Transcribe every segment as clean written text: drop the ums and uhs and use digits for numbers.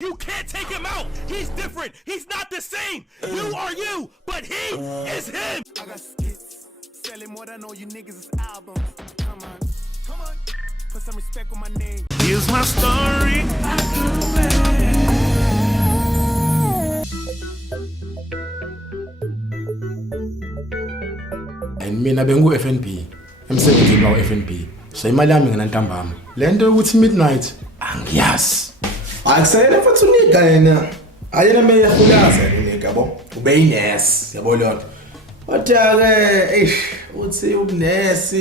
You can't take him out. He's different. He's not the same. You are you, but he is him. I got skits, selling more than all you niggas' albums. Come on, put some respect on my name. Here's my story. And mina bengu FNB. Emsebenzini wa FNB. So imali yami nginantambama. Lento ukuthi midnight angiyazi. Akusayela futhi unika yena. Ayena meyehulaza unika bo. Ube yinesi yabo lonto. Kodwa-ke uthi ubunesi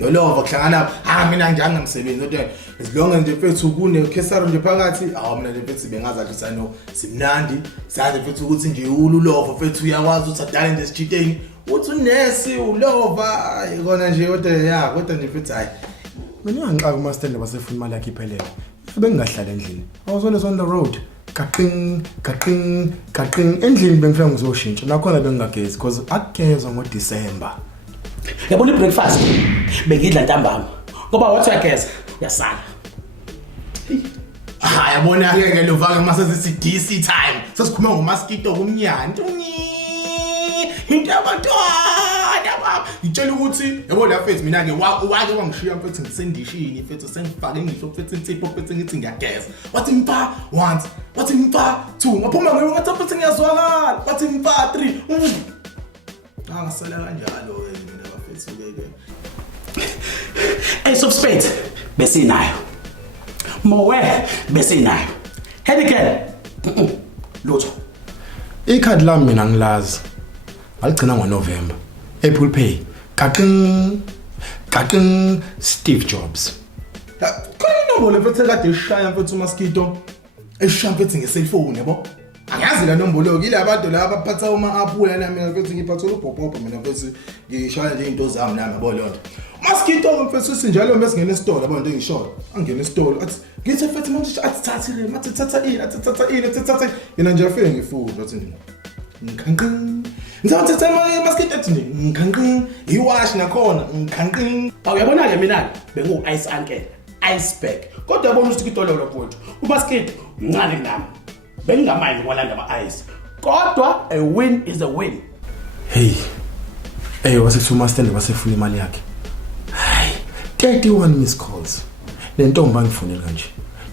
nolova kuhlangana mina njani ngamsebenzi kodwa isilonge nje mfethu kune-kesaro nje phakathi mina nje mfethu bengazathi no simnandi sazi mfethu ukuthi nje ulova mfethu uyakwazi ukuthi adale nje sijiteni uthi unesi ulova ikona nje kodwa kodwa nje mfethu hayi mina ngixaka kumastand basefuna imali yakhe iphelele bengingahlala endlini I was always on the road kaqing endlini bengifika ngizoshintsha nakhona bengingagezi because akugezwa ngoDecember yabona ibreakfast bengidla ntambama ngoba wathi uyageza uyasala yabona ke lovaka mase DC time sesikhuluma ngomaskito kumnyani into yabantwana baba ngitshela ukuthi yabona mfethu mina ke wake wangishiya mfethu ngisendishini mfethu sengifake ngisho mfethu insipho mfethu ngithi ngiyageza wathi mpa once wathi mpa two ngaphuma ngabe ngathi mfethu ngiyazwakala wathi mpa 3 ngasala kanjalo mina mfethu ke Ace of Spades besinayo mowe besinayo Hedikel lutho ikhadi lami mina ngilazi aligcina ngoNovember Apple Pay kaqing Steve Jobs inombolo mfethu kade ishaya mfethu umaskito eshaya mfethu ngeselfone yabo angazi la nombolo ke labantu laba abaphatha uma-apula nami mfethu ngiphatha ubhobhobho mina mfethu ngishaya nje into zami nami yabo lonto maskito mfethu sinjalo mesingena esitolo yabo into ngishoyo angena esitolo athi ngithi mfethu manje athi thathile mathi thatha yena nje afike ngifuna bathi ngikhanqing ngizawuthatha maskito athi ngikhanqing iwash nakhona ngikhanqing awuyabona ke mina bengu ice uncle iceberg kodwa yabona ukuthi kitololo mfowethu umaskito mncane kunami bengingamali ngolanda ama-ice kodwa a win is a win hey wasethi umastand basefuna imali yakhe hayi 31 missed calls le ntombi angifonela kanje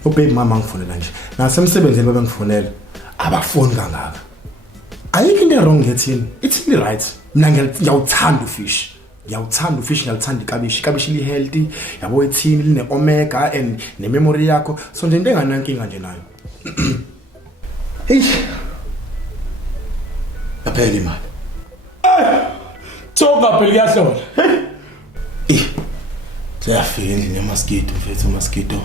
ubaby mama angifonela nje nasemsebenzini babengifonela abafoni kangaka ayikho into wrong ngethini it's me right mina ngiyawuthanda ufish ngiyalithanda ikabishi li healthy yabo ethini line omega and ne memory yakho so nje into enganankinga nje nayo aphela imali thoka phela kuyahlola siyafika endlini yamaskito mfethu umaskito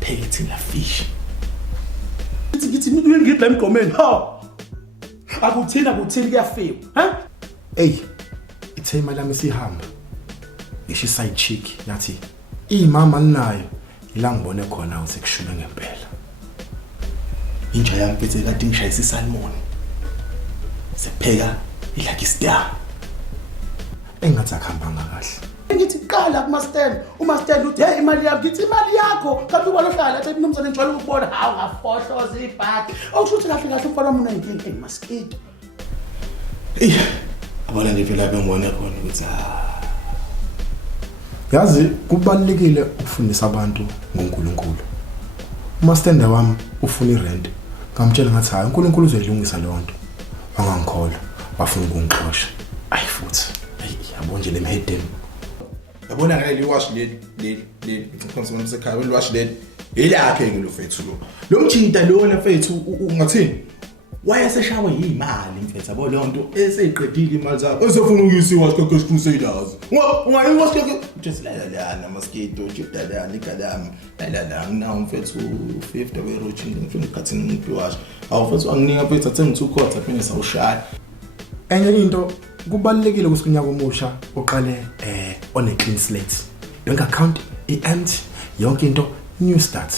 phethi la fish ngithi ngidla emgomeni akuthina kuyafika ithe imali yami sihamba ngisho side chick yathi imama linayo ila ngibone khona usekushube ngempela inja yami mfethu kade ngishayisa isalmon sepheka ilaki star engathi akhambanga kahle ngithi qala kumastand umastand uthi hey imali yakho ngithi imali yakho kanti ubona hlala ethi nomzane ngijwayele ukubona hawu ngafohloza ibhadi okushuthi kahle ufana mina ngiyinkinga maskito abona nje phela bengibone khona ukuthi yazi kubalekile ukufundisa abantu ngoNkulunkulu umastand wami ufuna irent ngamtshela ngathi hayi uNkulunkulu uzoyilungisa lonto wangangikhola wafuna ukungixosha futhi yabo nje lemhedeni yabona ngale liwash le ngiconsumela sekhaya liwash le elakhe ke lo fethu lo mjinta lona fethu ungathini wayeseshawe yimali mfethu yabo lonto eseyiqedile imali zakhe esefuna ukuyisiwash kakhe crusaders ungayiwash kakhe just la maskito jidala likalami la now mfethu 50 weroching ngifuna ukhathini ngiwash awufethu anginika mfethu athe ngi2 quarter phela sawushaya enye into kubalekile ukuthi kunyaka omusha uqale on a clean slate bank account ends yonke into new start